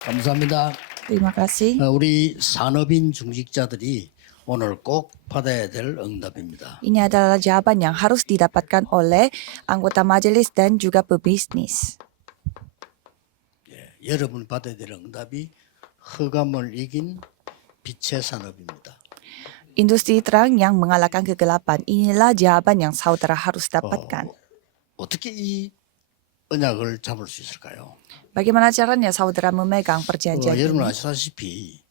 감사합니다. Terima kasih. 우리 산업인 중직자들이 오늘 꼭 받아야 될 응답입니다. Ini adalah jawaban yang harus didapatkan oleh anggota majelis dan juga pebisnis. 여러분이 받아야 될 응답이 흑암을 이긴 빛의 산업입니다. Industri terang yang mengalahkan kegelapan, inilah jawaban yang saudara harus dapatkan. 어떻게 이 언약을 잡을 수 있을까요? Bagaimana caranya saudara memegang perjanjian 여러분 ini? 아시다시피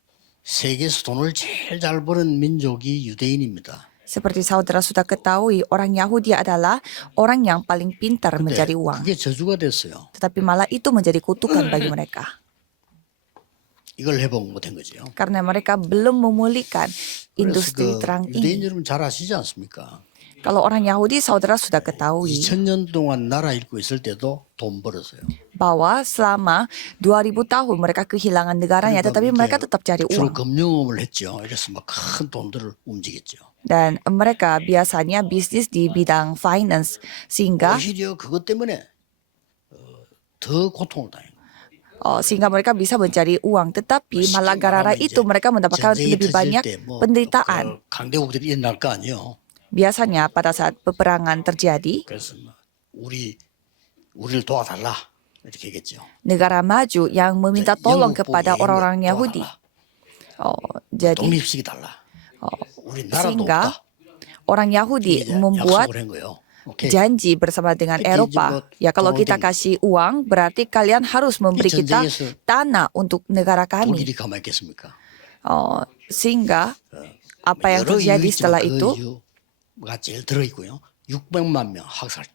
세계에서 돈을 제일 잘 버는 민족이 유대인입니다. Seperti saudara sudah ketahui, orang Yahudi adalah orang yang paling pintar 근데 mencari uang. 그게 저주가 됐어요. Tetapi malah itu menjadi kutukan bagi mereka. 이걸 회복 못한 거죠. Karena mereka belum memulihkan 그래서 industri 그 terang 유대인 ini. 여러분 잘 아시지 않습니까? Kalau orang Yahudi, saudara sudah ketahui 2000년 동안 나라 잃고 있을 때도 돈 벌었어요. bahwa selama 2000 tahun mereka kehilangan negaranya, tetapi mereka tetap cari 주로 uang. 금융업을 했죠. 그래서 막 큰 돈들을 움직였죠. Dan mereka biasanya bisnis di bidang finance, sehingga 오히려 그것 때문에 더 고통을 당해요. sehingga mereka bisa mencari uang. Tetapi malah gara-gara itu mereka mendapatkan 전쟁이 lebih 터질 banyak 때뭐 penderitaan. 강대국들이 일어날 거 아니에요. Biasanya pada saat peperangan terjadi, 그래서 뭐 우리를 도와달라 이렇게 얘기했죠. negara maju yang meminta tolong kepada orang-orang Yahudi. Jadi 독립식이 달라. 우리 나라도 sehingga 없다. orang Yahudi 이제 membuat 약속을 한 거예요. 오케이. janji bersama dengan Jadi Eropa. Ya kalau kita kasih uang, berarti kalian harus memberi kita tanah untuk negara kami. 독일이 가만히 있겠습니까? Sehingga apa yang 여러 terjadi 이유 setelah 있지만 itu, 그 이유가 제일 들어있고요. 600만 명 학살.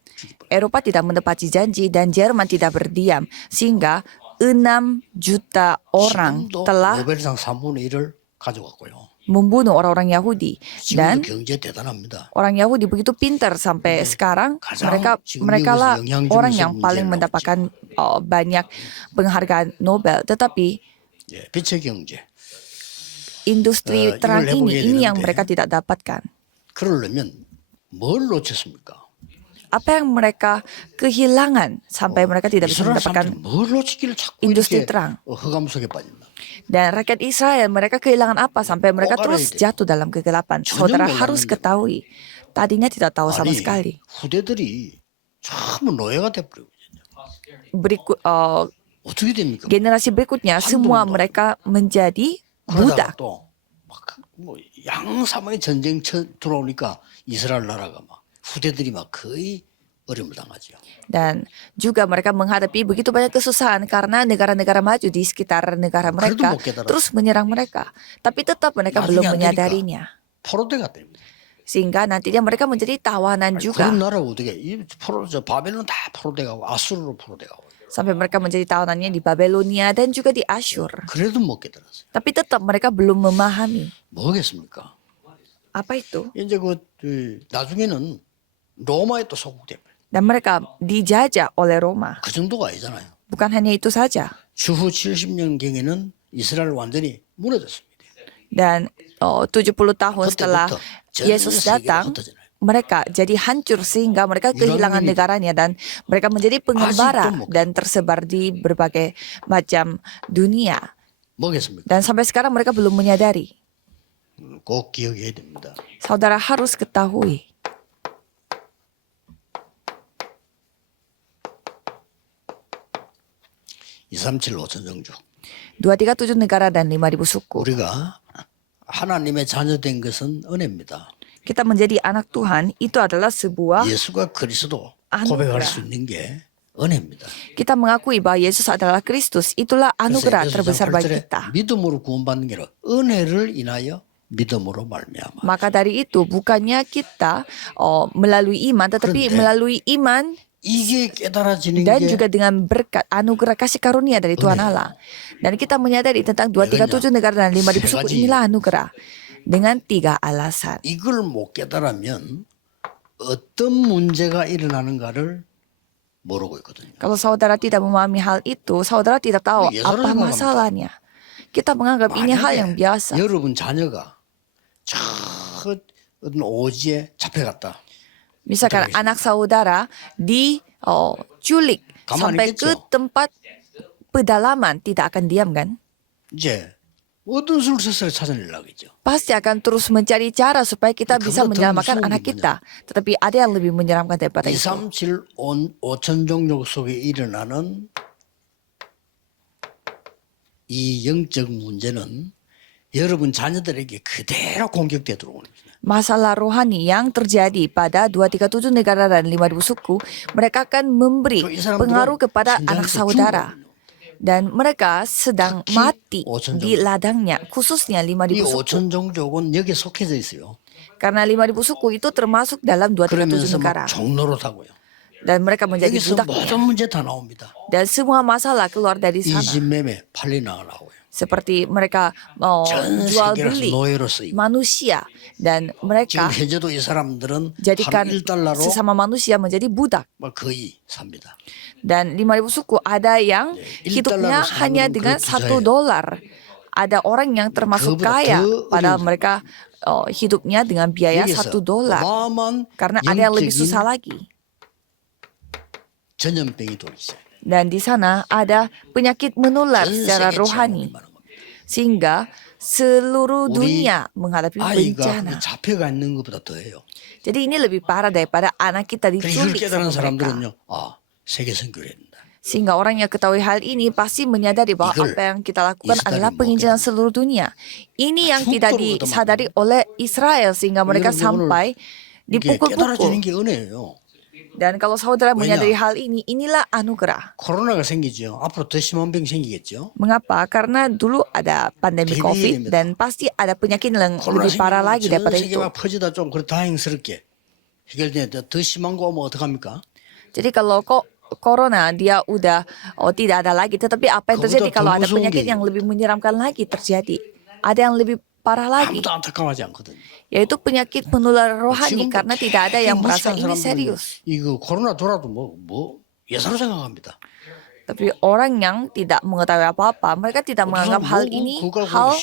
Eropa tidak menepati janji dan Jerman tidak berdiam. Sehingga 6 juta orang 지금도 telah 노벨상 3분의 1을 가져갔고요. membunuh orang-orang Yahudi. 지금도 Dan 경제 대단합니다. orang Yahudi begitu pintar sampai sekarang 가장 지금 mereka lah 미국에서 영향 orang 주면서 yang paling 문제를 mendapatkan banyak penghargaan Nobel. Tetapi 예, 빛의 경제. industri 이걸 terang 해보게 ini yang 되는데 mereka tidak dapatkan. 그러려면 뭘 놓쳤습니까? Apa yang mereka kehilangan sampai mereka tidak bisa 이스라엘 mendapatkan 사람들이 뭘 놓치기를 자꾸 industri 이렇게 terang. 흑암 속에 빠진다. Dan rakyat Israel mereka kehilangan apa sampai mereka terus jatuh dalam kegelapan. Saudara harus ketahui. Tadinya tidak tahu sama 아니 sekali. 후대들이 전부 노예가 돼버리고 Berikut 어떻게 됩니까? generasi berikutnya semua mereka menjadi 그러다가 budak. 또뭐 양사방에 전쟁 들어오니까 이스라엘 나라가 막 후대들이 막 거의 어려움을 당하죠. Dan juga mereka menghadapi begitu banyak kesusahan karena negara-negara maju di sekitar negara mereka terus menyerang mereka. Tapi tetap mereka belum menyadarinya. 포로대가 됩니다. Sehingga nantinya mereka menjadi tawanan juga. 그런 나라가 어떻게 이 바벨론 다 포로대가고 아수르로 포로대가고. Sampai mereka menjadi tawanannya di Babelonia dan juga di Asyur. 그래도 못 깨달았어요. Tapi tetap mereka belum memahami. 뭐겠습니까? Apa itu? 이제 나중에는 로마에 또 소국돼. Dan mereka dijajah oleh Roma. 그 정도가 아니잖아요. Bukan hanya itu saja. 주후 70년경에는 이스라엘 완전히 무너졌습니다. Dan 70 tahun setelah Yesus datang, mereka jadi hancur sehingga mereka kehilangan negaranya dan mereka menjadi pengembara dan tersebar di berbagai macam dunia. 뭐겠습니까? Dan sampai sekarang mereka belum menyadari. 꼭 기억해야 됩니다. Saudara harus ketahui. (237) 5천 정주. 237 negara dan 5.000 suku. 우리가 하나님의 자녀된 것은 은혜입니다. Kita menjadi anak Tuhan itu adalah sebuah 예수가 그리스도 고백할 수 있는 게 은혜입니다. kita mengakui bahwa Yesus adalah Kristus. Itulah anugerah terbesar bagi kita. 믿음으로 구원받는 게 아니라 은혜를 인하여 믿음으로 말미암아. Maka dari itu bukannya kita melalui iman, tetapi melalui iman 이게 깨달아지는 dan 게 juga dengan berkat anugerah kasih karunia dari Tuhan Allah. Dan kita menyadari tentang 237 negara dan 5.000 suku inilah anugerah. Dengan 3 alasan. 이걸 못 깨달으면 어떤 문제가 일어나는가를 모르고 있거든요. Kalau saudara tidak memahami hal itu, saudara tidak tahu apa masalahnya. Kita menganggap ini hal yang biasa. 여러분 자녀가 저 어떤 오지에 잡혀갔다. Misalkan anak saudara diculik sampai ke tempat pedalaman tidak akan diam kan? 이제 어떤 수를 써서 찾아내려고겠죠. Pasti akan terus mencari cara supaya kita bisa 그보다 더 menyelamatkan 무서운 anak 게 kita. Tetapi ada yang lebih menyeramkan daripada 2, itu. 3, 7, 5천 종족 속에 일어나는 이 영적 문제는 여러분 자녀들에게 그대로 공격되도록 오는 거예요. Masalah rohani yang terjadi pada 237 negara dan 5.000 suku, mereka akan memberi pengaruh kepada anak saudara. Dan mereka sedang mati di ladangnya, khususnya 5.000 이 suku. 5천 종족은 여기에 속해져 있어요. Karena 5.000 suku itu termasuk dalam 237 그러면서 negara. 막 종노릇하고요. Dan mereka menjadi 여기서 budaknya. 모든 문제 다 나옵니다. Dan semua masalah keluar dari sana. 이집매매 팔리나가라고요. Seperti mereka mau 전 jual 세계에서 beli 노예로 쓰이고. manusia. Dan 지금 mereka 현재도 이 사람들은 jadikan 하루 1달러로 sesama manusia menjadi budak. 거의 삽니다. Dan 5.000 suku ada yang hidupnya $1 hanya 사람은 dengan 그 $1. Ada orang yang termasuk 그거보다 kaya, 더 padahal 어려운 mereka hidupnya dengan biaya $1. 여기서 어마어마한 Karena ada yang lebih 영적인 susah lagi. 전염병이 돌기 시작해요. Dan di sana ada penyakit menular 전 secara 세계 rohani. 체험이 많은 겁니다. Sehingga seluruh 우리 dunia menghadapi 아이가 bencana. 잡혀가 있는 것보다 더해요. Jadi ini lebih parah daripada anak kita 그러니까 이걸 diculik 깨달은 sama mereka. 사람들은요. 세계 선교를 해야 된다. Sehingga orang yang ketahui hal ini pasti menyadari bahwa 이걸 apa yang kita lakukan 이스라엘이 adalah penginjilan seluruh dunia. Ini yang tidak 죽도록 disadari oleh Israel sehingga mereka 여러분, sampai 이게 깨달아지는 dipukul-pukul. 게 은혜예요. Dan kalau saudara menyadari 왜냐? hal ini, inilah anugerah. 코로나가 생기죠. 앞으로 더 심한 병 생기겠죠. Mengapa? Karena dulu ada pandemi 되게 COVID 위험합니다. dan pasti ada penyakit yang 코로나 lebih parah lagi 생기면 전 daripada itu. 세계가 퍼지다 좀 그래 다행스럽게 해결되는데 더 심한 거 오면 어떡합니까? Jadi kalau kok corona dia udah tidak ada lagi, tetapi apa yang terjadi 그보다 kalau 더 ada 무서운 penyakit 게 yang lebih menyeramkan lagi terjadi? Ada yang lebih parah lagi, 아무도 안타까워하지 않거든요. yaitu penyakit penular rohani 지금도 karena tidak ada yang merasa 무식한 ini 사람들은 serius. 이거 코로나 돌아도 뭐 예사로 생각합니다. Tapi orang yang tidak mengetahui apa-apa, mereka tidak menganggap hal ini hal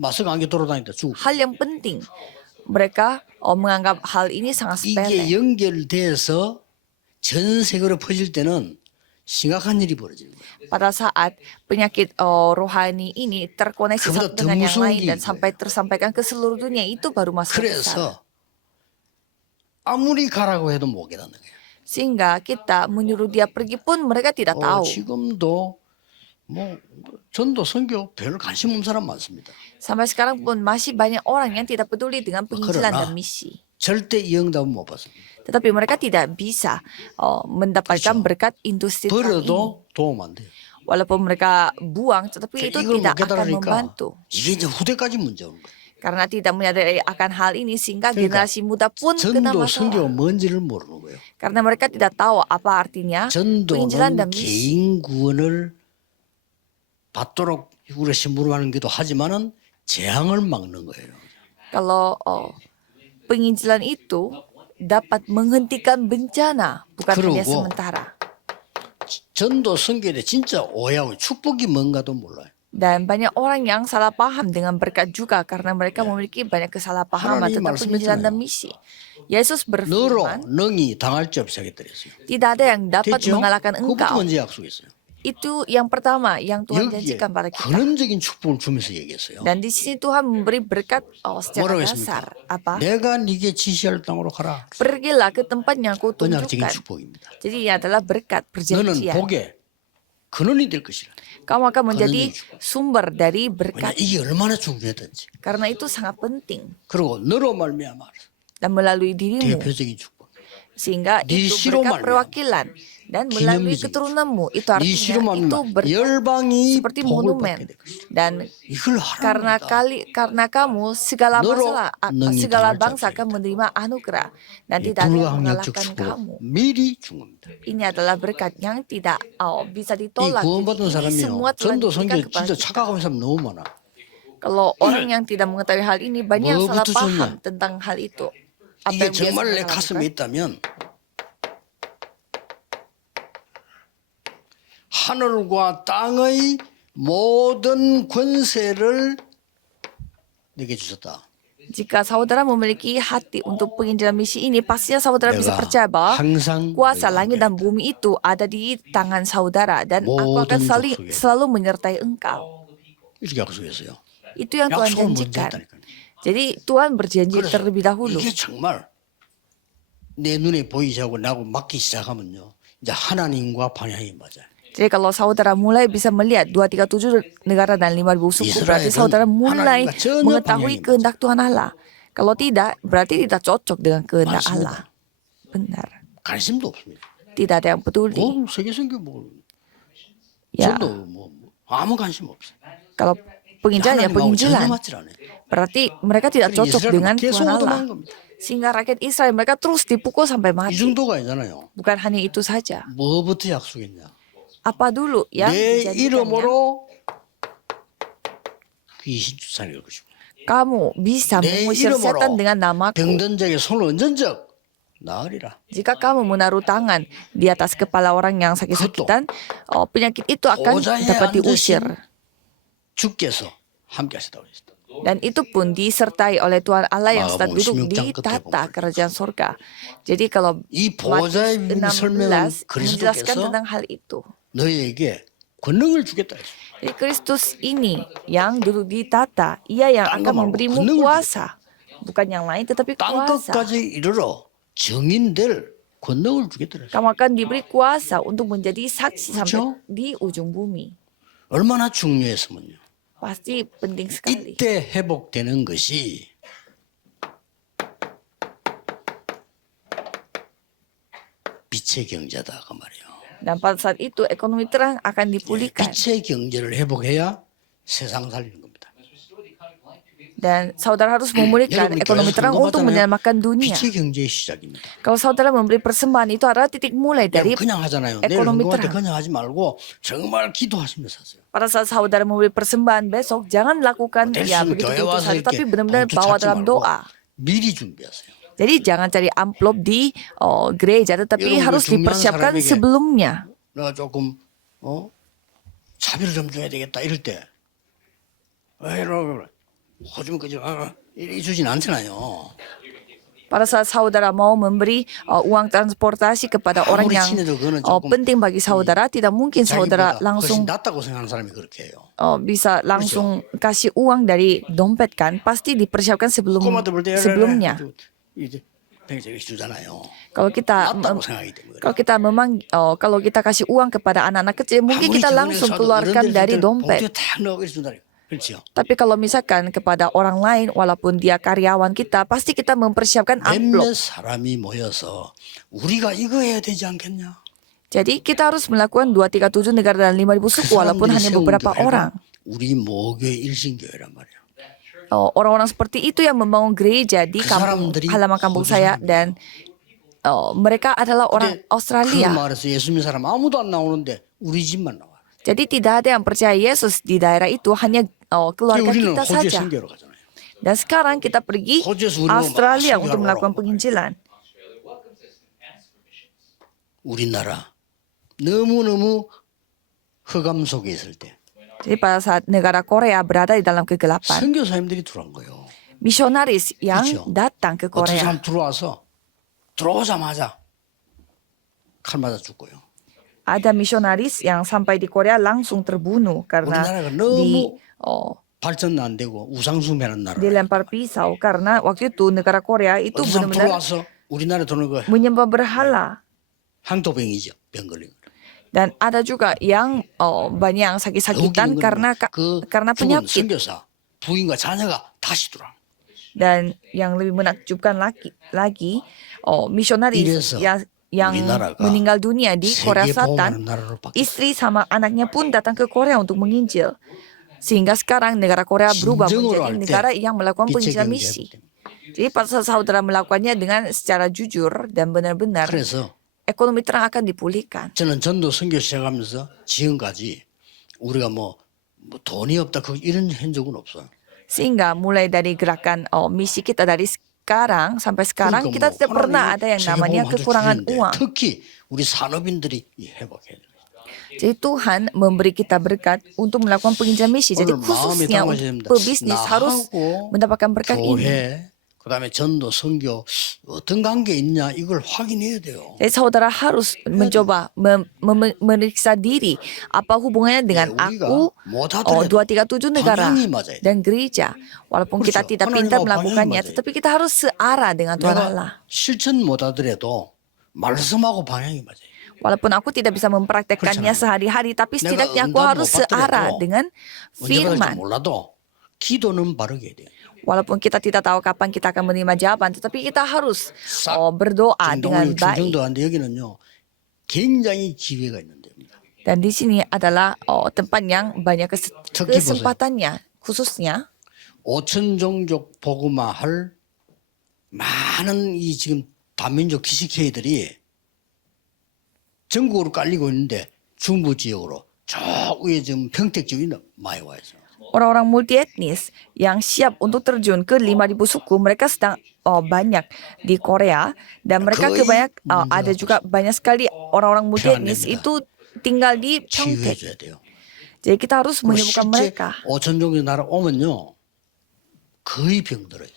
마스크 안겨 돌아다니다 죽. yang penting. Mereka menganggap hal ini sangat 이게 sepele. 연결돼서 전 세계로 퍼질 때는 심각한 일이 벌어지는 거예요. Pada saat penyakit rohani ini terkoneksi 그보다 satu 더 dengan yang 무서운 lain 게 dan 이거예요. sampai tersampaikan ke seluruh dunia, itu baru masalah besar. 그래서 아무리 가라고 해도 못 가는 거예요. Sehingga kita menyuruh dia pergi pun mereka tidak tahu. 지금도 뭐 전도 선교 별 관심 없는 사람 많습니다. Sampai sekarang pun masih banyak orang yang tidak peduli dengan penginjilan 그러나 dan misi. 절대 이 응답은 못 받습니다. Tetapi mereka tidak bisa mendapatkan berkat industri terang ini. 버려도 도움 안 돼요. Walaupun mereka buang, tetapi itu 이걸 못 tidak akan 깨달으니까 membantu. 이게 이제 후대까지 문제 오는 거예요. Karena tidak menyadari akan hal ini sehingga 그러니까 generasi muda pun kena 전도 masalah. 선교가 뭔지를 모르는 거예요. Karena mereka tidak tahu apa artinya penginjilan dan 전도는 misi. 개인 구원을 받도록 우리 심부름하는 기도 하지만은 재앙을 막는 거예요. Kalau penginjilan itu dapat menghentikan bencana, bukan hanya 그러고 sementara. 전도 선교에 진짜 오해하고 축복이 뭔가도 몰라요. Dan banyak orang yang salah paham dengan berkat juga karena mereka memiliki banyak kesalahpahaman 하나님 tentang penginjilan dan 말씀했잖아요. misi. Yesus 너로 berfirman, 능히 당할 자 없이 하겠다 그랬어요. tidak ada yang dapat 됐죠? mengalahkan 그것부터 engkau. 먼저 약속했어요. Itu yang pertama yang Tuhan 여기에 janjikan pada kita. 근원적인 축복을 주면서 얘기했어요. Dan di sini Tuhan memberi berkat secara 뭐라고 dasar. 했습니까? Apa? 내가 네게 지시할 땅으로 가라. Pergilah ke tempat yang ku 언약적인 tunjukkan. 축복입니다. Jadi ini adalah berkat 너는 perjanjian. 복의 근원이 될 것이라. Kamu akan menjadi 근원이 sumber dari 왜냐 berkat. 이게 얼마나 중요하든지. Karena itu sangat penting. 그리고 너로 말미암아 Dan melalui dirimu. 대표적인 축복. Sehingga 네 itu 씨로 berkat 말미암아 perwakilan. Dan melalui 기념비적인 keturunanmu. Itu 네 씨로 artinya itu 말미암아 berkat 열방이 seperti 복을 monumen. 받게 될 것이다. Dan 이걸 하나님이다. karena kamu segala 너로 masalah, 능히 segala 당할 bangsa 자 akan menerima anugerah. Dan 이 tidak ada yang 불가항력적 mengalahkan 축복을 kamu. 미리 준 겁니다. Ini adalah berkat yang tidak bisa 이 ditolak. 구원받은 Jadi ini 사람이요. semua telah 전도 diberikan 선교 kepada 진짜 kita. 착각하는 사람 너무 많아. Kalau orang yang tidak mengetahui hal ini banyak yang salah 뭐부터 paham 좋냐? tentang hal itu. Apa 이게 yang dia 정말 내 sebenarnya 가슴에 lakukan? 있다면 하늘과 땅의 모든 권세를 내게 주셨다. Jika saudara memiliki hati untuk penginjilan misi ini, pastinya saudara bisa 내가 percaya bahwa 항상 kuasa 너희와 langit dan 함께하리라. bumi itu ada di tangan saudara dan aku akan 모든 족속에 selalu menyertai engkau. 이렇게 약속했어요. Itu yang Tuhan 약속을 먼저 janjikan. 했다니까요. Jadi Tuhan berjanji 그래서 terlebih dahulu. 이게 정말 내 눈에 보이지 않고 나고 맞기 시작하면요. 이제 하나님과 방향이 맞아요. Jadi kalau saudara mulai bisa melihat 237 negara dan 5.000 suku, berarti saudara mulai 하나님과 전혀 mengetahui 방향이 kehendak Tuhan Allah. Kalau tidak, berarti tidak cocok dengan kehendak 맞습니다. Allah. Benar. 관심도 없습니다. Tidak ada yang peduli. 뭐 세계 선교 뭐 Ya, 저도 뭐 아무 관심 없어요. kalau penginjilan ya 하나님하고 전혀 penginjilan. 맞질 않아요. Berarti mereka tidak 그래서 cocok 이스라엘은 dengan 계속 Tuhan Allah. 얻어맞는 겁니다. Sehingga rakyat Israel mereka terus dipukul sampai 이 mati. 정도가 아니잖아요. Bukan hanya itu saja. 뭐부터 약속했냐? Apa dulu yang 내 dijadikannya? 이름으로 귀신 쫓아낼 것이고 Kamu bisa 내 mengusir setan 이름으로 dengan namaku. 병든 자에게 손을 얹은 적 나으리라. Jika kamu menaruh tangan di atas kepala orang yang sakit-sakitan, penyakit itu akan 보좌에 dapat diusir. 앉으신 주께서 함께 하시다고 했습니다. Dan itu pun disertai oleh Tuhan Allah yang sedang Maafkan, duduk di 16장 끝에 tata 보면 kerajaan surga. Jadi kalau 이 Matius 보좌의 설명은 16 menjelaskan 그리스도께서 tentang hal itu. 너희에게 권능을 주겠다 했어요. Jadi Kristus ini yang duduk di tata, ia yang Tangga akan mau, memberimu 권능을 kuasa. Bukan yang lain tetapi 땅 kuasa. 끝까지 이르러 증인될 권능을 주겠다 했어요. Kamu akan diberi kuasa untuk menjadi saksi sampai 그렇죠? di ujung bumi. 얼마나 중요했으면요. Pasti penting sekali. 이때 회복되는 것이 빛의 경제다 그 말이에요. Dan pada saat itu ekonomi terang akan dipulihkan. 빛의 경제를 회복해야 세상 살리는 겁니다. Dan saudara harus memulihkan 여러분이 ekonomi 교회에서 terang untuk 헌금하잖아요. menyelamatkan dunia. 빛의 경제의 시작입니다. Kalau saudara memberi persembahan itu adalah titik mulai dari 여러분 그냥 하잖아요. 내일 ekonomi 헌금할 때 terang. 그냥 하지 말고 정말 기도하시면서 하세요. Pada saat saudara memberi persembahan besok, jangan lakukan ya 대신 begitu 교회 와서 saja, tapi 이렇게 benar-benar 봉투 bawa 찾지 dalam 말고 doa. 미리 준비하세요. Jadi jangan cari amplop di gereja, tetapi 여러분, harus 그 중요한 dipersiapkan 사람에게 sebelumnya. 내가 조금 차비를 좀 줘야 되겠다 이럴 때 이러고 호주면 그저 이래 주진 않잖아요. Pada saat saudara mau memberi uang transportasi kepada orang 아무리 yang 친해도 그거는 조금 penting bagi saudara, tidak mungkin saudara 자기보다 훨씬 langsung 낫다고 생각하는 사람이 그렇게 해요. bisa langsung kasih uang dari dompet kan, pasti dipersiapkan 꼬마들 볼 때 sebelumnya. 이제 뱅쟁이 주잖아요. Kalau kita 낫다고 생각하기 때문에. kalau kita kasih uang kepada anak-anak kecil, mungkin 아무리 kita 주변에 langsung 사도 keluarkan 어른들 dari 줄 때는 dompet. 봉투에 탁 넣어 이렇게 준다니까. 그렇죠. Tapi kalau misalkan kepada orang lain, walaupun dia karyawan kita, pasti kita mempersiapkan amplop. 몇몇 사람이 모여서 우리가 이거 해야 되지 않겠냐? Jadi kita harus melakukan 237 negara dan 5.000 suku, walaupun hanya beberapa orang. 우리 모교회 일신교회란 말이야. Orang-orang seperti itu yang membangun gereja di halaman kampung saya, dan mereka adalah orang 그 Australia. 마을에서 예수 믿는 사람 아무도 안 나오는데 우리 집만 나와. Jadi tidak ada yang percaya Yesus di daerah itu, hanya keluarga 우리는 kita 호주에 saja. 선교로 가잖아요. Dan sekarang kita pergi 호주에서 우리가 Australia 막 untuk 선교하러 melakukan 가고 penginjilan. 우리나라 너무너무 흑암 속에 있을 때 Jadi pada saat negara Korea berada di dalam kegelapan, 선교사님들이 들어온 거예요. misionaris yang 그렇죠. datang ke 어떤 Korea. 사람 들어오자마자 칼 맞아 죽고요. Ada misionaris yang sampai di Korea langsung terbunuh karena 우리나라가 너무 di 발전도 안 되고 우상숭배하는 나라. dilempar pisau, karena waktu itu negara Korea itu 어떤 사람 benar-benar 들어와서 우리나라 들어오는 거 menyembah berhala. 항토병이죠. 병 걸린 거. Dan ada juga yang banyak yang sakit-sakitan karena karena 죽은 penyakit. 선교사 부인과 자녀가 다시 돌아. Dan yang lebih menakjubkan lagi misionaris 이래서 yang 우리나라가 meninggal dunia di Korea 세계 Selatan, 보험하는 나라로 바뀌었어요. istri sama anaknya pun datang ke Korea untuk menginjil. Sehingga sekarang negara Korea berubah 진정으로 menjadi 할 때 negara yang melakukan 빛의 penginjilan 경제 misi. 회복됩니다. Jadi pada saat saudara melakukannya dengan secara jujur dan benar-benar, 그래서 ekonomi terang akan dipulihkan. 저는 전도 선교 시작하면서 지금까지 우리가 뭐 돈이 없다 이런 흔적은 없어요. Sehingga mulai dari gerakan misi kita dari sekarang sampai sekarang, 그러니까 kita 뭐 tidak pernah 하나님은 ada yang 세계 namanya 보험을 kekurangan 주시는데 uang. 특히 우리 산업인들이 회복해야 돼요. Jadi Tuhan memberi kita berkat untuk melakukan penginjilan misi. Jadi 오늘 마음이 khususnya 담아져야 untuk 됩니다. pebisnis harus 나하고 mendapatkan berkat ini. 교회, 그다음에 전도, 선교 어떤 관계 있냐 이걸 확인해야 돼요. Jadi saudara harus mencoba meriksa diri apa hubungannya dengan aku, 237 negara 방향이 맞아야 돼. dan gereja. Walaupun kita 그렇죠. tidak pintar 하나님하고 melakukannya, 방향이 맞아요. tetapi kita harus searah dengan Tuhan Allah. 내가 실천 못하더라도 말씀하고 방향이 맞아요. Walaupun aku tidak bisa mempraktekkannya sehari-hari, tapi setidaknya aku 응답 harus 못 searah 받더라도 dengan 언제 받을지 firman. 몰라도 기도는 바르게 해야 돼요. Walaupun kita tidak tahu kapan kita akan menerima jawaban, tetapi kita harus berdoa dengan 중동을 baik. 중정도한데 여기는요 굉장히 기회가 있는 데입니다. Dan di sini adalah tempat yang banyak kesempatannya, khususnya 5천 종족 복음화할 많은 이 지금 다민족 기식회들이 전국으로 깔리고 있는데 중부 지역으로 저 위에 지금 평택 지역이 많이 와 있어요. orang-orang multietnis yang siap untuk terjun ke 5.000 suku, mereka sedang banyak di Korea dan mereka ada juga banyak sekali orang-orang multietnis itu tinggal di Pyeongtaek. 치유해줘야 돼요. Jadi kita harus menyembuhkan mereka. 5천 종족 나라 오면요 거의 병들어요.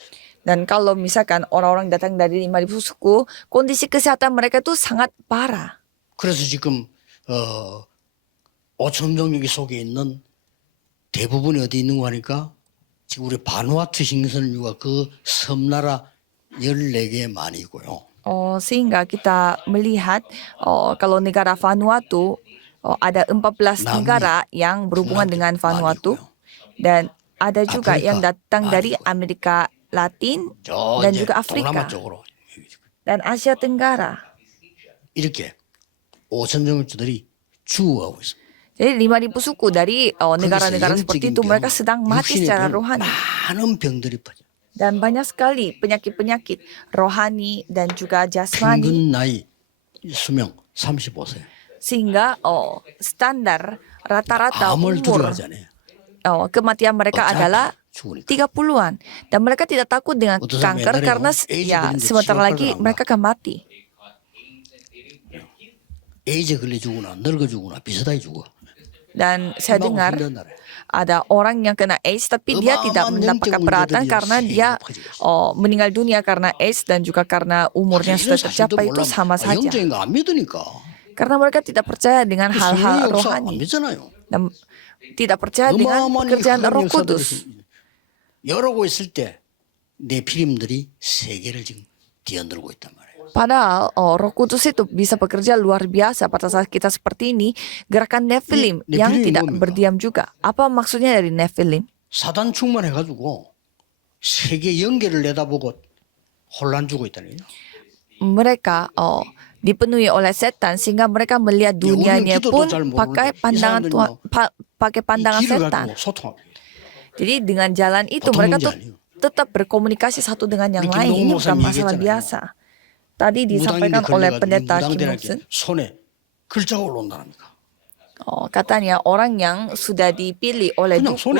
Dan kalau misalkan orang-orang datang dari 5.000 suku, kondisi kesehatan mereka itu sangat parah. 그래서 지금 5천 종족이 속에 있는 대부분이 어디 있는 거 하니까 지금 우리 바누아투 신선유가 그 섬나라 14개 있고요. Sehingga kita melihat kalau negara Vanuatu ada 14 negara yang berhubungan dengan Vanuatu dan ada juga yang datang dari Amerika Latin dan juga Afrika dan Asia Tenggara. 이렇게 5천 종족들이 죽어가고 있습니다. Jadi 5.000 suku dari negara-negara seperti itu mereka sedang mati secara rohani. 많은 병들이 퍼져. Dan banyak sekali penyakit-penyakit rohani dan juga jasmani. 평균 나이 수명 35세. Sehingga standar rata-rata 암을 umur 두려워하잖아요. kematian mereka adalah 죽으니까. 30-an. Dan mereka tidak takut dengan kanker karena sebentar lagi mereka akan mati. 에이즈 걸려 죽으나 늙어 죽으나 비슷하게 죽어. Dan saya dengar ada orang yang kena AIDS tapi dia tidak mendapatkan perawatan karena dia meninggal dunia karena AIDS dan juga karena umurnya sudah tercapai, itu sama saja. Karena mereka tidak percaya dengan hal-hal rohani dan tidak percaya dengan pekerjaan Roh Kudus. 열어고 있을 때 네피림들이 세계를 지금 뒤흔들고 있단 말이에요. Padahal Roh Kudus itu bisa bekerja luar biasa pada saat kita seperti ini. Gerakan Nephilim yang tidak berdiam juga. Apa maksudnya dari Nephilim? 사단 충만해가지고 세계 연계를 내다보고 혼란 주고 있다는 거예요. Mereka dipenuhi oleh setan sehingga mereka melihat dunianya pun pakai pandangan setan. Jadi dengan jalan itu mereka tuh tetap berkomunikasi satu dengan yang lain. Ini bukan masalah biasa. Tadi disampaikan oleh pendeta Kim Moksen. Katanya orang yang sudah dipilih oleh dukun,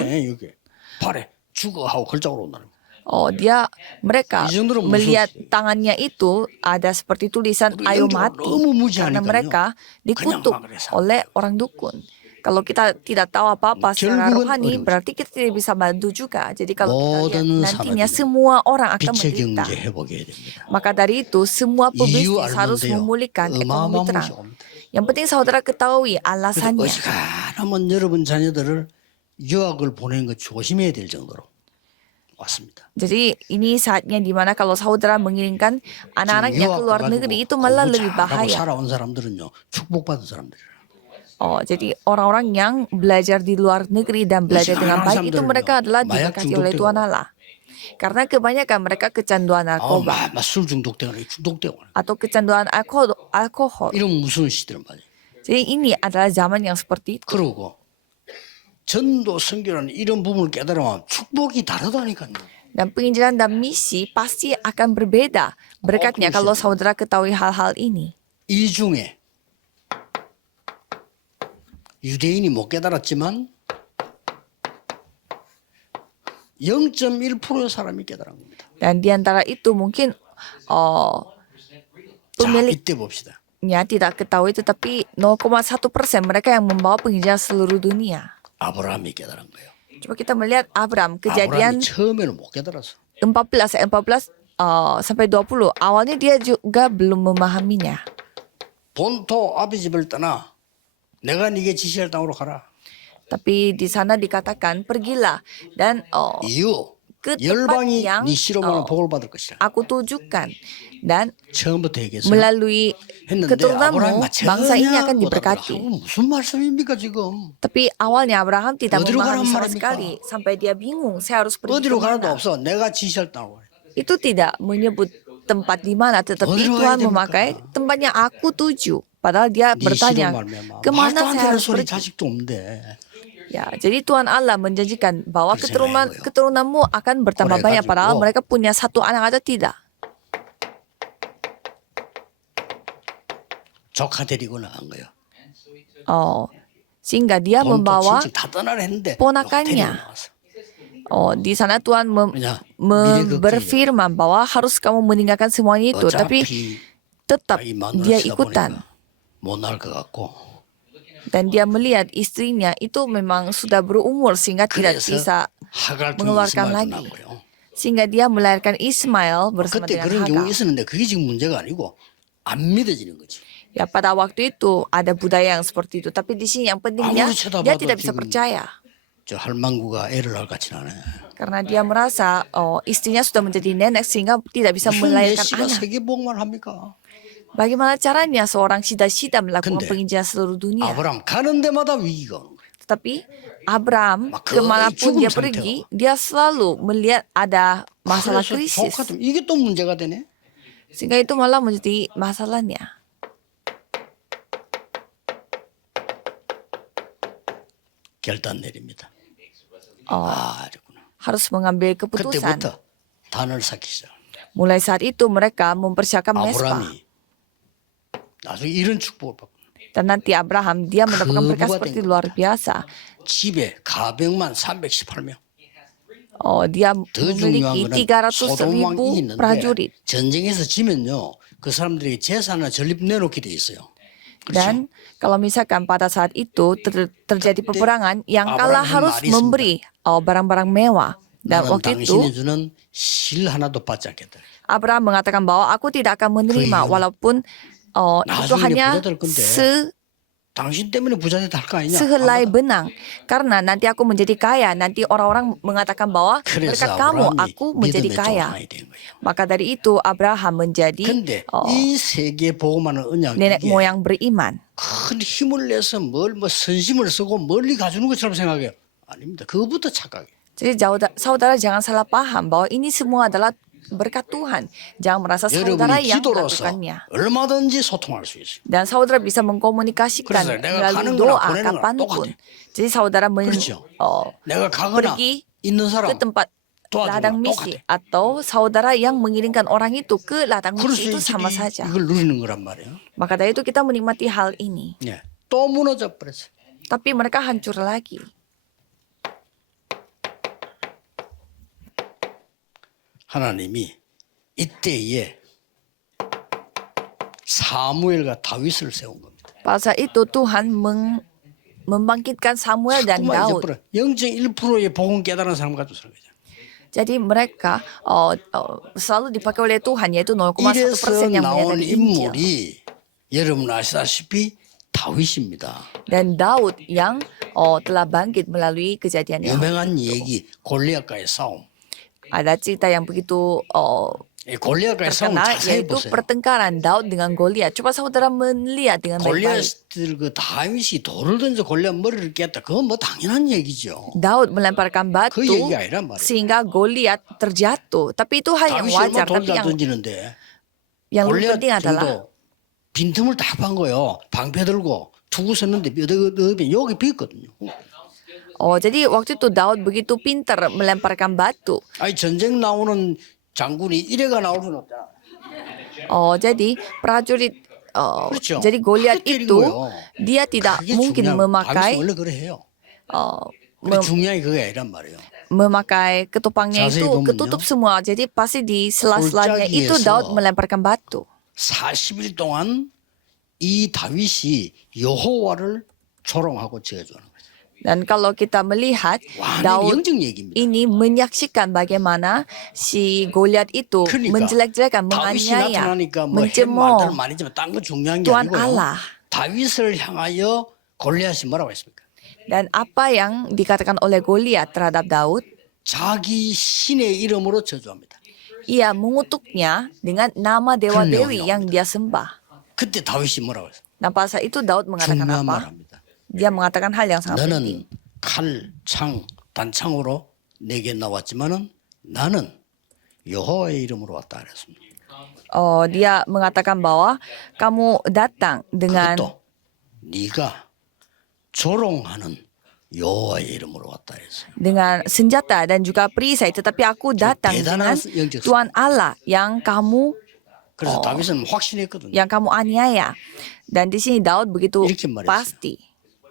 mereka melihat tangannya itu ada seperti tulisan ayo mati karena mereka dikutuk oleh orang dukun. Kalau kita tidak tahu apa-apa secara rohani, berarti kita tidak bisa bantu juga. Jadi kalau kita lihat nantinya semua orang akan menderita. Maka dari itu semua pebisnis harus memulihkan ekonomi terang. Yang penting saudara ketahui alasannya. 어지간하면 여러분 자녀들을 유학을 보내는 거 조심해야 될 정도로 왔습니다. Jadi ini saatnya di mana kalau saudara mengirimkan anak-anaknya ke luar negeri itu malah lebih bahaya. 살아온 사람들은요 축복받은 사람들이에요. Jadi orang-orang yang belajar di luar negeri dan belajar dengan baik itu mereka adalah diberkati oleh Tuhan Allah. Karena kebanyakan mereka kecanduan narkoba atau kecanduan alkohol. 이런 무서운 시대란 말이에요. Jadi ini adalah zaman yang seperti itu. 그러고 전도 선교라는 이런 부분을 깨달으면 축복이 다르다니까요. Dan penginjilan dan misi pasti akan berbeda berkatnya kalau saudara ketahui hal-hal ini. 이 중에 유대인이 못 깨달았지만 0.1%의 사람이 깨달은 겁니다. Dan di antara itu mungkin 자, pemilik 이때 봅시다. Daudnya tidak ketahui, tetapi 0,1% mereka yang membawa penginjilan seluruh dunia. 아브라함이 깨달은 거예요. Coba kita melihat Abraham, 아브라함이 kejadian 처음에는 못 깨달았어. 14 ayat 14 sampai 20. Awalnya dia juga belum memahaminya. 본토 아비 집을 떠나 내가 네게 지시할 땅으로 가라. Tapi di sana dikatakan pergilah dan 이유 ke tempat 열방이 yang 네 씨로만 복을 받을 것이라. aku tujukan dan 처음부터 얘기했어요. melalui 했는데 keturunanmu 아브라함이 bangsa ini 전혀 akan 못 diberkati. 알아들어. 무슨 말씀입니까 지금? Tapi awalnya Abraham tidak 어디로 memahami 가란 sama 말입니까? sekali sampai dia bingung saya harus pergi 어디로 가라도 kemana. 없어. 내가 지시할 땅으로. Itu tidak menyebut tempat di mana, tetapi 어디로 Tuhan 가야 됩니까? memakai tempatnya aku tuju. Padahal dia 네 bertanya, 씨로 말미암아. kemana 말도 안 saya 되는 harus 소리 pergi? 자식도 없는데. Ya, jadi Tuhan Allah menjanjikan bahwa Percaya keturunanmu akan bertambah Oleh banyak, 가지고. padahal mereka punya satu anak atau tidak. 조카 데리고 나간 거예요. Sehingga dia 본토 membawa 친척 다 떠나라 했는데 ponakannya. 데리고 나왔어. Di sana Tuhan 왜냐? 미래 걱정이에요. berfirman bahwa harus kamu meninggalkan semuanya itu, tapi 어차피 tetap 이 마누라 dia 쓰다 ikutan. 보니까 못 나올 것 같고. Dan dia melihat istrinya itu memang sudah berumur sehingga tidak 그래서 bisa 하갈 중 mengeluarkan 이스마엘도 lagi. 낳고요. Sehingga dia melahirkan Ismail bersama 그때 dengan 그런 경우 Hagar. 있었는데 그게 지금 문제가 아니고 안 믿어지는 거지. Ya, pada waktu itu ada budaya yang seperti itu. Tapi di sini yang pentingnya 아무리 쳐다봐도 dia tidak bisa 지금 percaya. 저 할망구가 애를 낳을 같지는 않아요. Karena dia merasa istrinya sudah menjadi nenek sehingga tidak bisa 무슨 melahirkan 메시가 anak. 세계복음을 합니까? Bagaimana caranya seorang syida-syida melakukan 근데 penginjilan seluruh dunia? 아브라함 가는 데마다 위기가 오는 거예요. Tetapi Abraham 막 거의 kemanapun 죽음 dia 상태로. pergi, dia selalu melihat ada masalah 그래서 krisis. 조카들 이게 또 문제가 되네. Sehingga itu malah menjadi masalahnya. 결단 내립니다. Oh, 그랬구나. harus mengambil keputusan. 그때부터 단을 쌓기 시작. Mulai saat itu mereka mempersiapkan mesbah. 아브라함이 나중에 이런 축복을 받고 Dan nanti Abraham dia mendapatkan berkat Kebuatan seperti kita. luar biasa. 집에 가병만 318명. Dia 더 중요한 memiliki 거는 300,000 소돔 왕이 있는데 prajurit. 전쟁에서 지면요 그 사람들에게 재산을 전립 내놓게 돼 있어요. Dan kalau misalkan pada saat itu terjadi peperangan, yang kalah Abraham harus 말이 memberi barang-barang mewah. Dan 나는 waktu 당신이 itu 주는 실 하나도 받지 않겠다. Abraham mengatakan bahwa aku tidak akan menerima 그이유. walaupun itu 나중에 hanya 부자 될 건데. 당신 때문에 부자 됐다 할 거 아니냐? sehelai 안 받아. benang. Karena nanti aku menjadi kaya, nanti orang-orang mengatakan bahwa 그래서 berkat kamu 아브라함이 aku menjadi 믿음의 kaya. 조상이 된 거예요. Maka dari itu Abraham menjadi 근데 이 세계 복음하는 언약 nenek 이게 moyang beriman. 큰 힘을 내서 뭐 선심을 쓰고 멀리 가주는 것처럼 생각해요. 아닙니다. 그거부터 착각이에요. Jadi saudara jangan salah paham bahwa ini semua adalah berkat Tuhan. Jangan merasa saudara 여러분이 yang 기도로서 melakukannya. 얼마든지 소통할 수 있어요. Dan saudara bisa mengkomunikasikan 그래서 내가 melalui 가는 거나 doa 보내는 거나 kapanpun. 똑같아. Jadi saudara 그렇죠. 내가 가거나 pergi 있는 ke 사람 tempat ladang 도와주거나 misi 똑같아. atau saudara yang mengirimkan orang itu ke ladang 그래서 misi itu sama saja. 이걸 누리는 거란 말이에요. Maka dari itu kita menikmati hal ini. 예. 또 무너져 버렸어요. Tapi mereka hancur lagi. 하나님이 이때에 사무엘과 다윗을 세운 겁니다. Pada saat itu Tuhan membangkitkan Samuel dan 자꾸만 Daud. 잊어버려. 0.1%의 복음 깨달은 사람 가지고 살는 거죠. Jadi mereka selalu dipakai oleh Tuhan yaitu 0,1% 이래서 yang 나온 menyadari Injil. 인물이 여러분 아시다시피 다윗입니다. Dan Daud yang telah bangkit melalui kejadian yang 유명한 얘기 골리앗과의 싸움. ada cerita yang begitu 이 골리앗과의 싸움 terkenal 자세히 yaitu 보세요. pertengkaran Daud dengan Goliat. Coba saudara melihat dengan baik-baik. 골리앗들 그 다윗이 돌을 던져 골리앗 머리를 깼다. 그건 뭐 당연한 얘기죠. Daud melemparkan batu 그 얘기가 아니란 말이에요. sehingga Goliat terjatuh. Tapi itu hal yang 다윗이 wajar. 얼마나 돌을 Tapi 잘 yang 던지는데 lebih penting adalah 골리앗들도 빈틈을 다 판 거예요. 방패 들고 투구 섰는데 여기 비었거든요. jadi waktu itu Daud begitu pintar melemparkan batu. 아니 전쟁 나오는 장군이 이래가 나올 수는 없잖아. Jadi prajurit 그렇죠. jadi Goliat 그게 때린 itu 거예요. dia tidak 그게 mungkin 중요한 memakai 다윗은 원래 그래 해요. 어, 근데 중요한 게 그게 아니란 말이에요. memakai ketupangnya 자세히 itu 보면요. ketutup semua. Jadi pasti di sela-selanya itu 골짜기에서 Daud melemparkan batu. 40일 동안 이 다윗이 여호와를 조롱하고 저주하는 거죠. Dan kalau kita melihat 완전 Daud 영적 얘기입니다. ini menyaksikan bagaimana si Goliat itu 그러니까 menjelek-jelekan, 다윗이 menganiaya, 나타나니까 뭐 해 말들은 mencemooh 많이지만 딴 거 중요한 게 Tuhan 아니고요. Allah. 다윗을 향하여 골리앗이 뭐라고 했습니까? Dan apa yang dikatakan oleh Goliat terhadap Daud, 자기 신의 이름으로 저주합니다. ia mengutuknya dengan nama dewa-dewi 그런 yang dia sembah. 그때 다윗이 뭐라고 했어요? Nah pada saat itu Daud mengatakan 중요한 말 apa? 합니다. Dia mengatakan hal yang sangat penting. 너는 칼, 창, 단창으로 내게 나왔지만은 나는 여호와의 이름으로 왔다 그랬습니다. Dia mengatakan bahwa kamu datang dengan 그것도 네가 조롱하는 여호와의 이름으로 왔다 그랬어요. dengan senjata dan juga perisai, tetapi aku datang dengan Tuhan Allah yang kamu 그래서 다윗은 확신했거든요. aniaya. Dan di sini Daud begitu 이렇게 말했어요. pasti.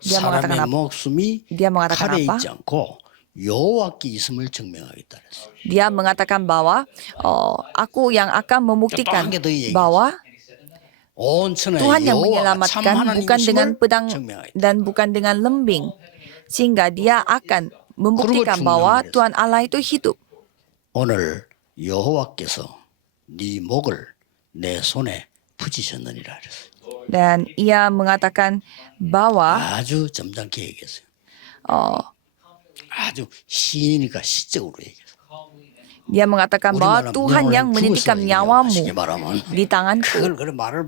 Dia mengatakan 사람의 apa? 목숨이 Dia mengatakan 칼에 apa? 있지 않고 여호와께 있음을 증명하겠다 그랬어요. Dia mengatakan bahwa aku yang akan membuktikan 또 한 개 더 얘기했어요. bahwa 온 천하의 Tuhan yang 여호와가 참 menyelamatkan bukan dengan 하나님이심을 pedang 증명하겠다. dan bukan dengan lembing, sehingga dia akan membuktikan 그리고 bahwa 중요한 Tuhan Allah itu hidup. 오늘 여호와께서 네 목을 내 손에 붙이셨느니라 그랬어요. Dan ia mengatakan bahwa 아주 점잖게 얘기했어요. uh, 아주 시인이니까 시적으로 얘기했어요. dia mengatakan bahwa 우리말은 Tuhan yang 명을 menitikan 죽어서 nyawamu 쉽게 말하면 di tanganku. 그걸 말을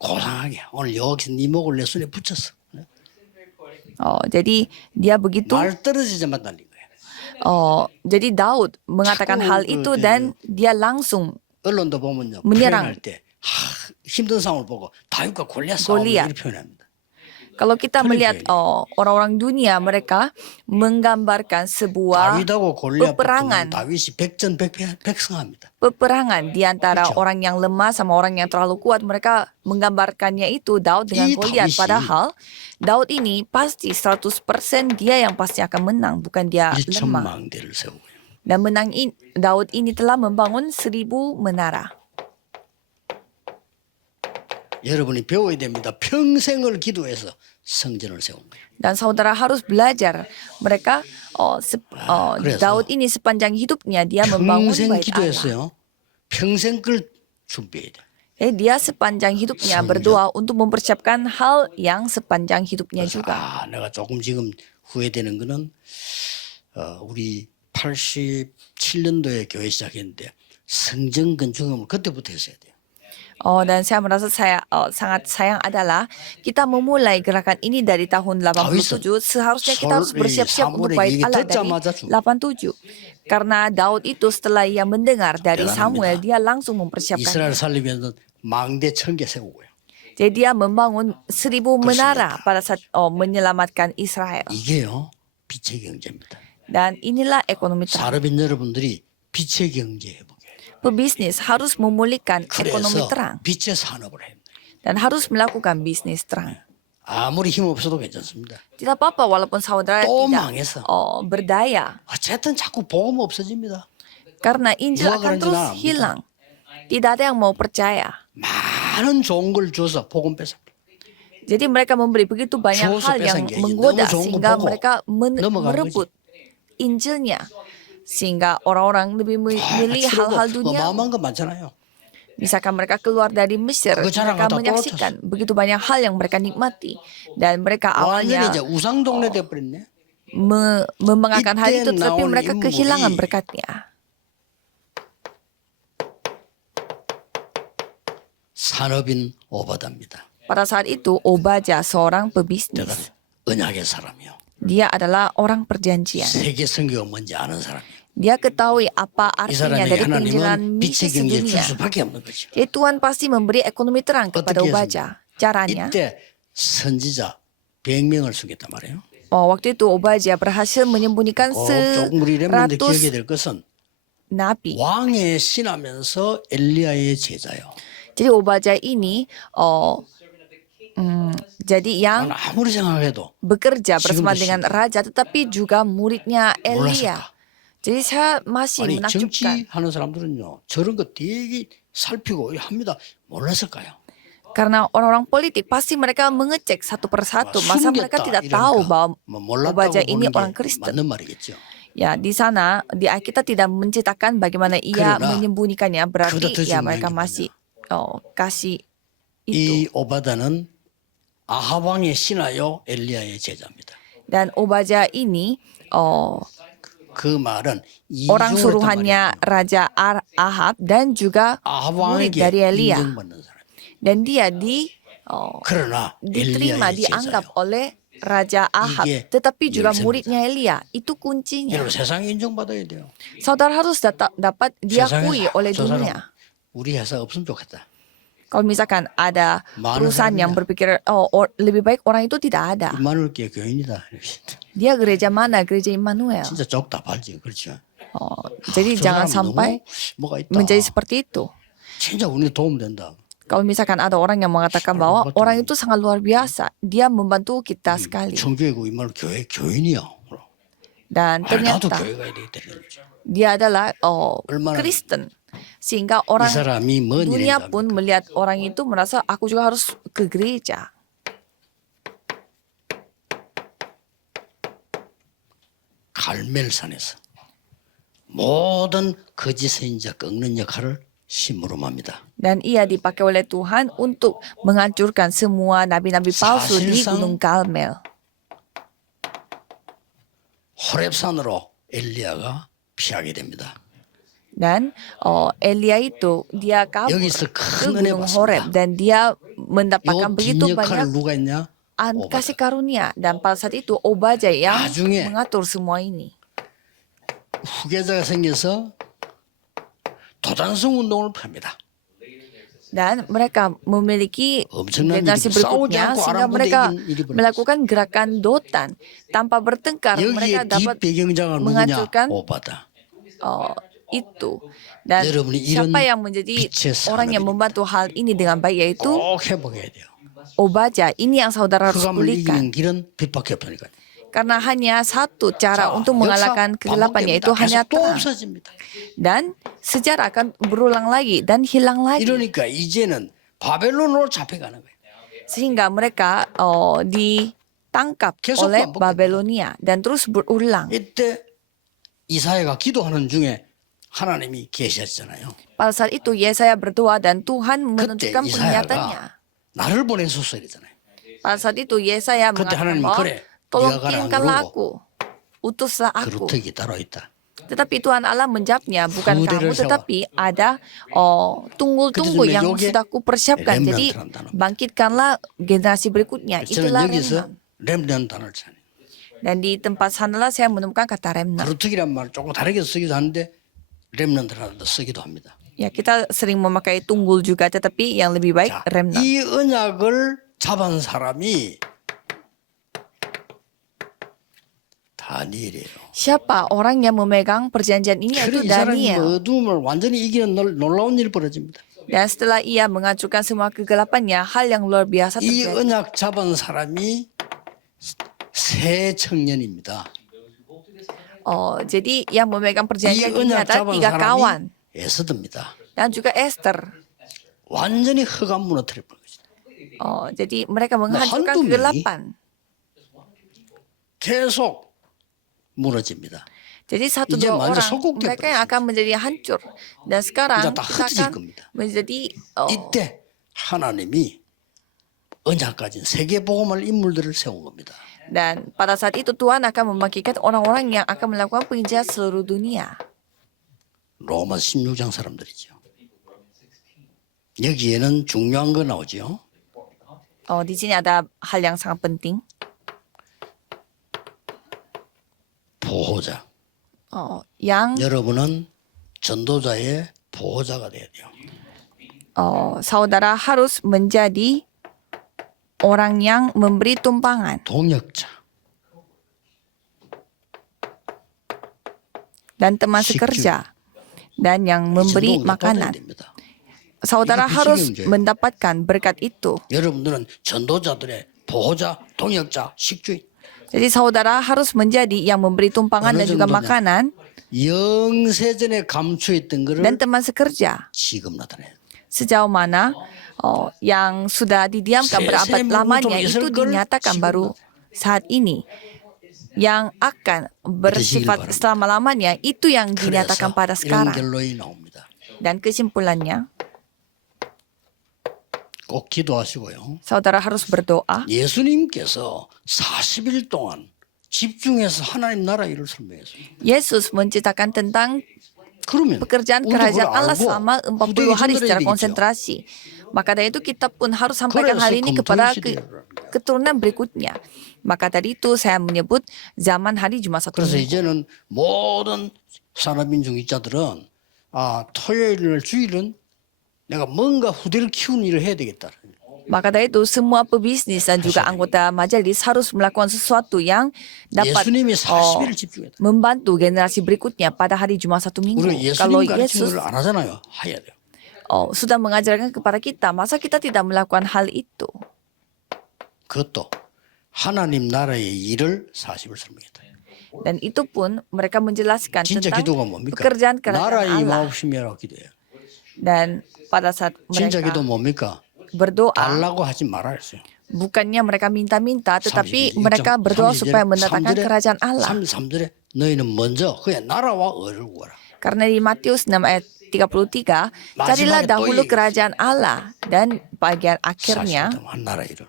고상하게 오늘 여기서 네 목을 내 손에 붙였어. Jadi dia begitu. 말 떨어지자마자 날린 거예요. Jadi Daud mengatakan 자꾸 hal itu dan dia langsung 언론도 보면요. menyerang. 표현할 때 힘든 상황을 보고 다윗과 골리앗 싸움을 골리앗. 이렇게 표현합니다. Kalau kita 그런 melihat orang-orang dunia, mereka menggambarkan sebuah 다윗하고 골리앗 peperangan. 붙으면 다윗이 백승합니다. peperangan di antara 그렇죠. orang yang lemah sama orang yang terlalu kuat. Mereka menggambarkannya itu Daud dengan 이 Goliat. 다윗이 Padahal Daud ini pasti 100% dia yang pasti akan menang, bukan dia lemah. 1,000망대를 세우고요. Dan Daud ini telah membangun 1000 menara. 여러분이 배워야 됩니다. 평생을 기도해서 성전을 세운 거예요. Dan saudara harus belajar. Mereka 그래서 Daud ini sepanjang hidupnya dia membangun 평생 bait Allah. 기도했어요. 평생 걸 준비해야 돼. Dia sepanjang hidupnya 성전. berdoa untuk mempersiapkan hal yang sepanjang hidupnya 그래서 juga. 내가 조금 지금 후회되는 거는 우리 87년도에 교회 시작했는데 성전 건축을 그때부터 했어야 돼요. Dan saya merasa sangat sayang adalah kita memulai gerakan ini dari tahun 87. Seharusnya kita harus bersiap-siap untuk bait Allah dari 87. Karena Daud itu setelah ia mendengar dari Samuel, dia langsung mempersiapkan. 이스라엘 살리면서 망대 1,000개 세우고요. Jadi dia membangun 1000 menara pada saat menyelamatkan Israel. 이게요 빛의 경제입니다. Dan inilah ekonomi terang. 산업인 여러분들이 빛의 경제 해보게. Pebisnis harus memulihkan ekonomi 그래서 terang 빛의 산업을 해요. dan harus melakukan bisnis terang. 아무리 힘 없어도 괜찮습니다. Tidak apa-apa walaupun saudara 또 tidak 망했어. berdaya. 어쨌든 자꾸 복음 없어집니다. Karena Injil 누가 akan 그런지 terus 난 압니다. hilang. Tidak ada yang mau percaya. 많은 좋은 걸 줘서 복음 뺏어. Jadi mereka memberi begitu banyak Jauh hal yang sepesang kayak gitu. menggoda Nemu jauh sehingga bohong. mereka Nemu kan merebut Injilnya. Sehingga orang-orang lebih memilih hal-hal dunia. 어마어마한 거 많잖아요. Misalkan mereka keluar dari Mesir, 그거 자랑 mereka 갖다 menyaksikan begitu banyak hal yang mereka nikmati. Dan mereka 완전히 awalnya 이제 우상동네 돼버렸네. membanggakan hal itu, 이때 tetapi 나온 mereka 인물이 kehilangan berkatnya. 산업인 오바다입니다. Pada saat itu, Obadya seorang 내가 pebisnis. 언약의 사람이요. Dia adalah orang perjanjian. 세계 성경가 뭔지 아는 사람이에요. Dia ketahui apa 이 artinya 사람에게 dari penjelasan 하나님은 misi 빛의 경제 줄 sedunia. 수밖에 없는 거죠. Jadi Tuhan pasti memberi ekonomi terang kepada 어떻게 Obadya. Caranya, 이때 선지자 100명을 숨겼단 말이에요. waktu itu Obadya berhasil menyembunyikan 조금 우리 렘넌트 기억해야 100 될 것은 nabi. 왕에 신하면서 엘리야의 제자요. Jadi Obadya ini jadi yang 나는 아무리 생각해도 bekerja bersama 지금도 dengan raja tetapi juga muridnya Elia. 몰랐을까? Jadi saya masih 아니 menakjubkan. 정치하는 사람들은요 저런 거 되게 살피고 합니다. 몰랐을까요? Karena orang-orang politik pasti mereka mengecek satu persatu. Masa mereka tidak tahu bahwa Obadya ini orang Kristen. 맞는 말이겠죠. Ya, di sana di Alkitab tidak menceritakan bagaimana ia 그러나 menyembunyikannya. Berarti 그보다 더 ya 중요한 mereka 게 masih kasih 이 itu. 오바다는 아합 왕의 신하요 엘리야의 제자입니다. Dan Obadya ini 그 말은 orang 이중을 했단 suruhannya 말이에요. Raja Ahab dan juga 아합 murid 왕에게 dari Elia. 인정받는 사람. Dan dia 그러나 diterima, 엘리야의 dianggap 제자요. oleh Raja Ahab, 이게 tetapi juga 열쇠입니다. muridnya Elia. Itu kuncinya. 여러분 세상에 인정받아야 돼요. Saudara harus dapat diakui 세상에 oleh 저 사람 dunia. 우리 회사 없으면 좋겠다. Kalau misalkan ada Mana perusahaan yang sahamnya? berpikir lebih baik orang itu tidak ada. 임마누엘 교회 교인이다. Dia gereja mana? Gereja Immanuel. 진짜 답답하지, 그렇죠? Jadi 저 jangan 사람 sampai 너무 뭐가 있다. menjadi seperti itu. 진짜 우리한테 도움된다. Kalau misalkan ada orang yang mengatakan bahwa orang itu sangat luar biasa, dia membantu kita sekali. 청교회고 임마누엘 교회 교인이야. Dan 나도 ternyata 교회 가야 되겠다. dia adalah 얼마나 Kristen. Sehingga 이 orang 사람이 뭔 dunia 일인가 pun melihat orang itu merasa aku juga harus ke gereja. 갈멜산에서 모든 거짓 선지자 꺾는 역할을 심부름합니다. Dan ia dipakai oleh Tuhan untuk menghancurkan semua nabi-nabi palsu di 사실상 Gunung Karmel. 호렙산으로 엘리야가 피하게 됩니다. Dan Elia itu dia kabur 여기서 ke 큰 은혜 Gunung 받습니다. Horeb dan dia 요 mendapatkan 빈 begitu 역할을 banyak 누가 했냐? kasih karunia. Dan pada saat itu Obadya yang 나중에 mengatur semua ini. 후계자가 생겨서 도단성 운동을 펴니다. Dan mereka memiliki 엄청난 generasi 일입니다. 싸우지 berikutnya 않고 sehingga 아람군대 mereka 이긴 일이 벌어졌어요. melakukan gerakan Dotan tanpa bertengkar. 여기에 Mereka dapat 뒷배경자가 누구냐? menghancurkan 오바다. itu. Dan 여러분이 이런 siapa yang menjadi 빛의 orang yang 사람입니다. membantu hal ini dengan baik yaitu 꼭 회복해야 돼요. Obadya. Ini yang saudara harus 흑암을 이기는 pulihkan. 길은 빛밖에 없으니까. Karena hanya satu cara untuk mengalahkan kegelapan yaitu hanya 또 terang. 없어집니다. Dan sejarah akan berulang lagi dan hilang lagi. 이러니까 이제는 바벨론으로 잡혀가는 거예요. Sehingga mereka ditangkap 계속 oleh 반복됩니다. Babelonia dan terus berulang. 이때 이사야가 기도하는 중에 하나님이 계셨잖아요. Pada saat itu Yesaya berdoa dan Tuhan 그때 menunjukkan penglihatannya. 이사야가 나를 보내소서 이러잖아요. Pada saat itu Yesaya 그때 mengatakan 하나님은 bahwa 그래, tolong 네가 가라 안 kirimkanlah 그러고 aku, utuslah aku. 그루터기 따로 있다. Tetapi Tuhan Allah menjawabnya, bukan Kude를 kamu, 세워. tetapi ada tunggul-tunggul 그때 yang 요게 sudah kupersiapkan. Jadi 렘넌트란 단어. bangkitkanlah generasi berikutnya. 저는 Itulah 여기서 렘넌 remnant. 단어를 찾아요. Dan di tempat sanalah saya menemukan kata remnant. 그루터기란 말 조금 다르게 쓰기도 하는데 렘넌트라는 도 쓰기도 합니다. Ya, kita sering memakai tunggul juga, tetapi yang lebih baik 자, remnant. 이 언약을 잡은 사람이 다니엘이에요. Siapa orang yang memegang perjanjian ini 그래 yaitu 이 사람이 Daniel. 어둠을 완전히 이기는 놀라운 일이 벌어집니다. Dan setelah ia menghancurkan semua kegelapannya, hal yang luar biasa 이 terjadi. 언약 잡은 사람이 새 청년입니다. Jadi yang memegang 이 perjanjian ini 언약 adalah 잡은 3 kawan 사람이 에스더입니다. dan juga Esther. 완전히 흑암 무너뜨려 버린 거죠. Jadi mereka menghancurkan 한두 명이 kegelapan. 계속 무너집니다. Jadi satu 이제 dua 완전 orang 소극돼 mereka yang akan menjadi hancur. Dan sekarang 이제 다 kita 흩어질 akan 겁니다. menjadi 이때 하나님이 언약 가진 세계복음할 인물들을 세운 겁니다. dan pada saat itu Tuhan akan membangkitkan orang-orang yang akan melakukan penginjilan seluruh dunia. 로마 16장 사람들이죠. 여기에는 중요한 거 나오죠. Di sini ada hal yang sangat penting. 보호자. Yang 여러분은 전도자의 보호자가 돼야 돼요. saudara harus menjadi orang yang memberi tumpangan 동역자. dan teman 식주. sekerja dan yang 이 memberi 정도 받아야 makanan. 됩니다. Saudara 이게 harus 비식의 문제예요. mendapatkan berkat itu. 여러분들은 전도자들의 보호자, 동역자, 식주인. Jadi saudara harus menjadi yang memberi tumpangan 어느 dan juga 정도냐? makanan 영세전에 감추었던 거를 dan teman sekerja. 지금 나타내요. sejauh mana yang sudah didiamkan berabad lamanya itu dinyatakan baru saat ini. Yang akan bersifat selama-lamanya itu yang dinyatakan pada 이런 sekarang. 결론이 나옵니다. Dan kesimpulannya, 꼭 기도하시고요. saudara harus berdoa. 예수님께서 40일 동안 집중해서 하나님 나라 일을 설명했습니다. Yesus menceritakan tentang 그러면 pekerjaan 우리도 kerajaan 그걸 Allah 알고 selama 40 후대에 hari 전달해야 secara 되겠죠. konsentrasi. Maka dari itu kita pun harus sampaikan 그래서 hal ini kepada 금토일시대라는 keturunan berikutnya. Maka dari itu saya menyebut zaman hari Jumat satu 그래서 minggu. 이제는 모든 산업인중직자들은 토요일날 주일은 내가 뭔가 후대를 키우는 일을 해야 되겠다. Maka dari itu semua pebisnis dan juga anggota majelis harus melakukan sesuatu yang dapat 예수님이 40일을 집중했다. membantu generasi berikutnya pada hari Jumat satu minggu. 우리가 Kalau 예수님 가르치는 Yesus 걸 안 하잖아요. 해야 돼요. sudah mengajarkan kepada kita, masa kita tidak melakukan hal itu? 그것도 하나님 나라의 일을 40을 설명했다. Dan itu pun mereka menjelaskan 진짜 tentang 기도가 뭡니까? pekerjaan kerajaan 나라의 Allah. 임하옵심이라고 기도해요. Dan pada saat 진짜 mereka 기도 뭡니까? berdoa, 달라고 하지 말아야 했어요. bukannya mereka minta-minta, tetapi 32, mereka berdoa 32, supaya mendatangkan 3절에, kerajaan Allah. 33절에 너희는 먼저 그의 나라와 의를 구하라. Karena di Matius 6 ayat 33, carilah dahulu kerajaan Allah. Dan bagian akhirnya, 40일 동안 한 나라 일을.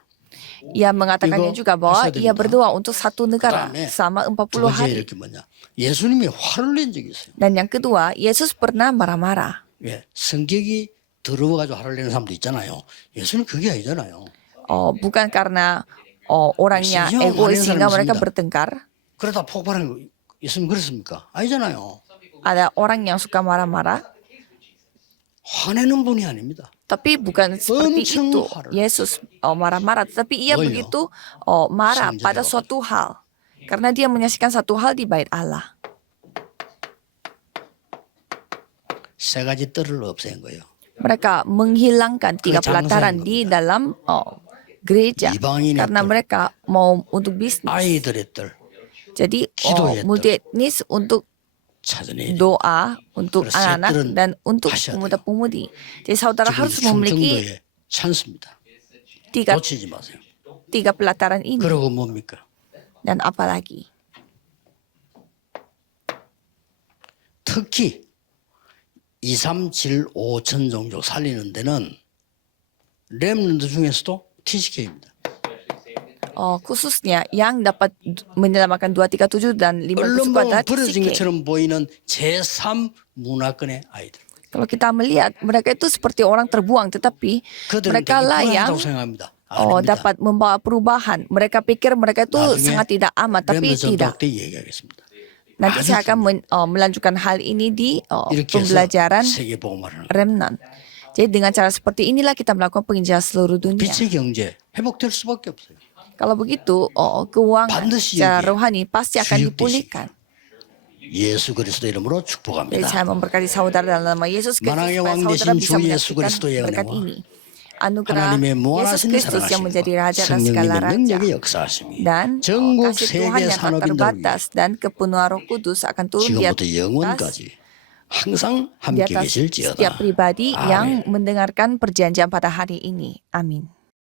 ia mengatakannya 이거 juga bahwa 하셔야 ia 됩니다. berdoa untuk satu negara 그다음에 selama 두 40 번째 hari. 이렇게 뭐냐? 예수님이 화를 낸 적이 있어요. Dan yang kedua, Yesus pernah marah-marah. 예, 성격이 더러워가지고 화를 내는 사람도 있잖아요. 예수는 그게 아니잖아요. Bukan karena orangnya Yesus egois marah sehingga salam mereka sebentar. bertengkar. 그러다 폭발한 거 예수님 그랬습니까? 아니잖아요. Ada orang yang suka marah-marah, 화내는 분이 아닙니다. tapi bukan seperti 엄청 itu. 화를. Yesus marah-marah, tetapi ia 뭐요? begitu marah 성전에 pada 와가지고. suatu hal. Karena dia menyaksikan satu hal di bait Allah. 세 가지 뜰을 없앤 거예요. Mereka menghilangkan 3 장사인 pelataran di dalam gereja. 이방인의 Karena 뜰. mereka mau untuk bisnis. 아이들의 뜰 Jadi 기도의 뜰. multi etnis untuk 찾아내야 돼요. doa untuk 그래서 anak-anak 셋들은 dan untuk 하셔야 pemuda-pemudi. Jadi saudara 지금 harus memiliki 충청도에 찬스입니다. 3 놓치지 마세요. pelataran ini. 그리고 뭡니까? Dan apa lagi? 특히 2, 3, 7, 5천 종족 살리는 데는 렘넌트 중에서도 TCK입니다. Khususnya yang dapat menyelamatkan 237 dan 5 얼른 suku 보면 adalah 버려진 TCK. 것처럼 보이는 제3 문화권의 아이들. Kalau kita melihat mereka itu seperti orang terbuang, tetapi 그들은 mereka 되게 lah yang 불안하다고 생각합니다. 아닙니다. dapat membawa perubahan. Mereka pikir mereka itu 나중에 sangat tidak aman, tapi 렘넌트 tidak. 전도학 때 얘기하겠습니다. Nanti 아주 saya akan melanjutkan hal ini di 이렇게 해서 pembelajaran 세계 복음화를 하는 remnant. Jadi dengan cara seperti inilah kita melakukan penginjilan seluruh dunia. 빛의 경제 회복될 수밖에 없어요. Kalau begitu, keuangan 반드시 secara 여기에 rohani pasti akan 주역되시기 dipulihkan. 예수 그리스도 이름으로 Jadi 축복합니다. saya memberkati saudara dalam nama Yesus Kristus 만왕의 supaya 왕 saudara 되신 bisa 주 예수 menyaksikan 그리스도의 berkat 은혜와 ini. Anugerah 하나님의 Yesus 무한하신 Kristus yang menjadi Raja dan segala 성령님의 Raja. 능력의 역사하심이 Dan 전국 kasih Tuhan 세계 yang tak 산업인들을 위해 terbatas dan kepenuhan Roh Kudus akan turun di 지금부터 atas, 영원까지 항상 di 함께 atas 계실지어다. setiap pribadi 아멘. yang mendengarkan perjanjian pada hari ini. Amin.